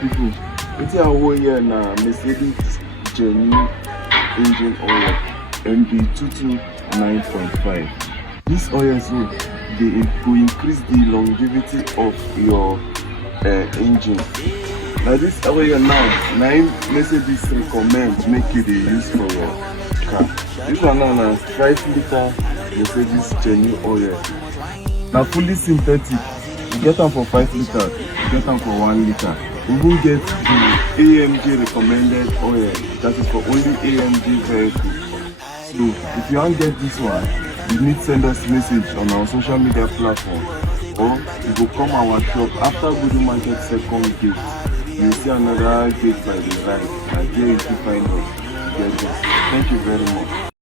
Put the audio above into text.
people, it's a whole year now. Mercedes genuine engine oil MB229.5. This oil so they will increase the longevity of your engine. Now this oil now Mercedes recommend make you use for your car. This one now 5 liter Mercedes genuine oil. Now fully synthetic. You get them for 5 liters, you get them for 1 liter. We will get the AMG recommended oil that is for only AMG vehicles. So if you want to get this one, you need to send us a message on our social media platform, or you go come our shop after Gudu Market second gate. You will see another gate by the right, and there you can find us. Thank you very much.